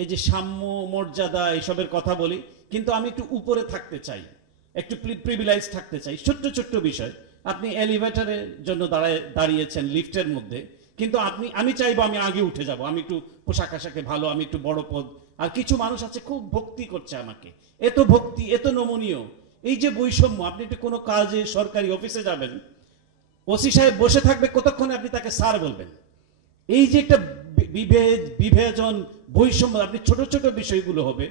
এই যে সাম্য মর্যাদা এসবের কথা বলি, কিন্তু আমি একটু উপরে থাকতে চাই, একটু প্রিভিলেজ থাকতে চাই। ছোট্ট ছোট্ট বিষয়, আপনি এলিভেটরের জন্য দাঁড়িয়েছেন লিফটের মধ্যে, কিন্তু আমি চাইবো আমি আগে উঠে যাব, আমি একটু পোশাক আশাকে ভালো, আমি একটু বড় পদ। আর কিছু মানুষ আছে খুব ভক্তি করছে আমাকে, এত ভক্তি, এত নমনীয়। এই যে বৈষম্য, আপনি একটু কোনো কাজে সরকারি অফিসে যাবেন, ওসি সাহেব বসে থাকবে, কতক্ষণে আপনি তাকে স্যার বলবেন। এই যে একটা বিভাজন, বৈষম্য, আপনি ছোট ছোট বিষয়গুলো হবে,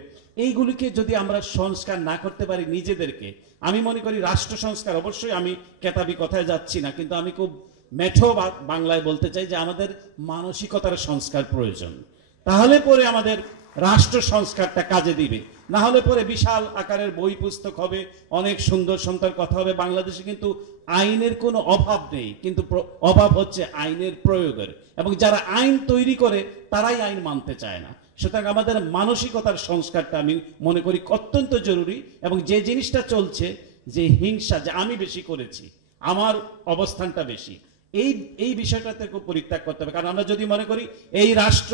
এইগুলিকে যদি আমরা সংস্কার না করতে পারি নিজেদেরকে, আমি মনে করি রাষ্ট্র সংস্কার, অবশ্যই আমি কেতাবি কথায় যাচ্ছি না, কিন্তু আমি খুব মেঠো বাংলায় বলতে চাই যে আমাদের মানসিকতার সংস্কার প্রয়োজন। তাহলে পরে আমাদের রাষ্ট্র সংস্কারটা কাজে দিবে। না হলে পরে বিশাল আকারের বই পুস্তক হবে, অনেক সুন্দর সুন্দর কথা হবে। বাংলাদেশে কিন্তু আইনের কোনো অভাব নেই, কিন্তু অভাব হচ্ছে আইনের প্রয়োগের, এবং যারা আইন তৈরি করে তারাই আইন মানতে চায় না। সুতরাং আমাদের মানসিকতার সংস্কারটা আমি মনে করি অত্যন্ত জরুরি। এবং যে জিনিসটা চলছে, যে হিংসা, যে আমি বেশি করেছি, আমার অবস্থানটা বেশি, এই বিষয়টাতে খুব পরিত্যাগ করতে হবে। কারণ আমরা যদি মনে করি এই রাষ্ট্র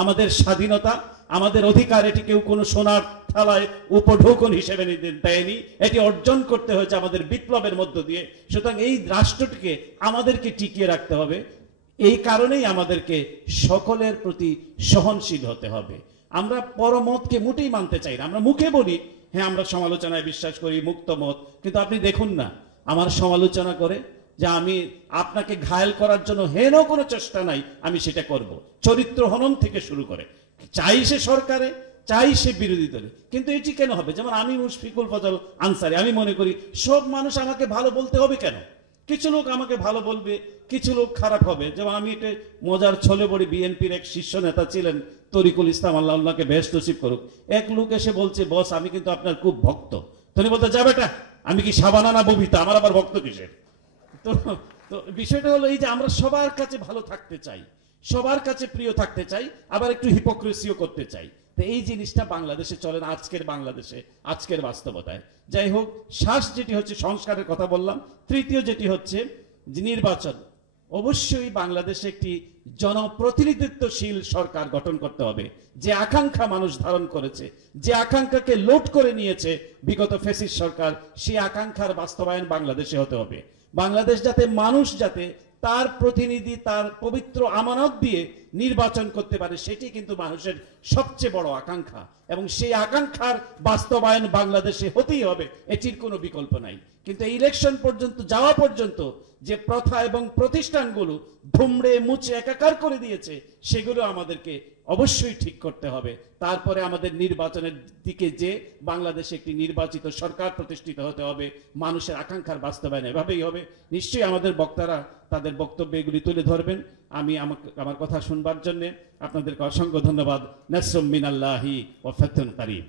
আমাদের স্বাধীনতা, আমাদের অধিকার, এটি কেউ কোনো সোনার থালায় উপঢৌকন হিসেবে দেয়নি, এটি অর্জন করতে হয়েছে আমাদের বিপ্লবের মধ্য দিয়ে। সুতরাং এই রাষ্ট্রটিকে আমাদেরকে টিকিয়ে রাখতে হবে। এই কারণেই আমাদেরকে সকলের প্রতি সহনশীল হতে হবে। আমরা পরমতকে মোটেই মানতে চাই না। আমরা মুখে বলি হ্যাঁ আমরা সমালোচনায় বিশ্বাস করি, মুক্ত মত, কিন্তু আপনি দেখুন না আমার সমালোচনা করে যে আমি আপনাকে ঘায়েল করার জন্য হেন কোনো চেষ্টা নাই, আমি সেটা করব। চরিত্র হনন থেকে শুরু করে, চাই সে সরকারে, চাই সে বিরোধী দলে। কিন্তু এটি কেন হবে? যেমন আমি মুশফিকুল ফজল আনসারী, আমি মনে করি সব মানুষ আমাকে ভালো বলতে হবে কেন? কিছু লোক আমাকে ভালো বলবে, কিছু লোক খারাপ হবে। যেমন আমি এটা মজার ছলে বলি, বিএনপির এক শীর্ষ নেতা ছিলেন তরিকুল ইসলাম, আল্লাহ আল্লাহকে বেশ নসিব করুক। এক লোক এসে বলছে, বস আমি কিন্তু আপনার খুব ভক্ত। তিনি বলতে, যা বেটা, আমি কি সাবানা না ববিতা, আমার আবার ভক্ত কিসের? তো বিষয়টা হলো এই যে আমরা সবার কাছে ভালো থাকতে চাই, সবার কাছে প্রিয় থাকতে চাই, আবার একটু হিপোক্রেসিও করতে চাই। তো এই জিনিসটা বাংলাদেশে চলে না, আজকের বাংলাদেশে, আজকের বাস্তবতায়। যাই হোক, শ্বাস যেটি হচ্ছে সংস্কারের কথা বললাম। তৃতীয় যেটি হচ্ছে নির্বাচন। অবশ্যই বাংলাদেশে একটি জনপ্রতিনিধিত্বশীল সরকার গঠন করতে হবে। যে আকাঙ্ক্ষা মানুষ ধারণ করেছে, যে আকাঙ্ক্ষাকে লোড করে নিয়েছে বিগত ফ্যাসিস্ট সরকার, সেই আকাঙ্ক্ষার বাস্তবায়ন বাংলাদেশে হতে হবে। বাংলাদেশ যাতে মানুষ যাতে তার প্রতিনিধি, তার পবিত্র আমানত দিয়ে নির্বাচন করতে পারে, সেটি কিন্তু মানুষের সবচেয়ে বড় আকাঙ্ক্ষা। এবং সেই আকাঙ্ক্ষার বাস্তবায়ন বাংলাদেশে হতেই হবে, এটির কোনো বিকল্প নাই। কিন্তু ইলেকশন পর্যন্ত যাওয়া পর্যন্ত যে প্রথা এবং প্রতিষ্ঠানগুলো ধুমড়ে মুছে একাকার করে দিয়েছে, সেগুলো আমাদেরকে অবশ্যই ঠিক করতে হবে। তারপরে আমাদের নির্বাচনের দিকে যে বাংলাদেশে একটি নির্বাচিত সরকার প্রতিষ্ঠিত হতে হবে, মানুষের আকাঙ্ক্ষার বাস্তবায়ন এভাবেই হবে। নিশ্চয়ই আমাদের বক্তারা তাদের বক্তব্য এগুলি তুলে ধরবেন। আমি আমার কথা শুনবার জন্য আপনাদেরকে অসংখ্য ধন্যবাদ। নাসরুম মিনাল্লাহি ওয়া ফাতহুন কারীম।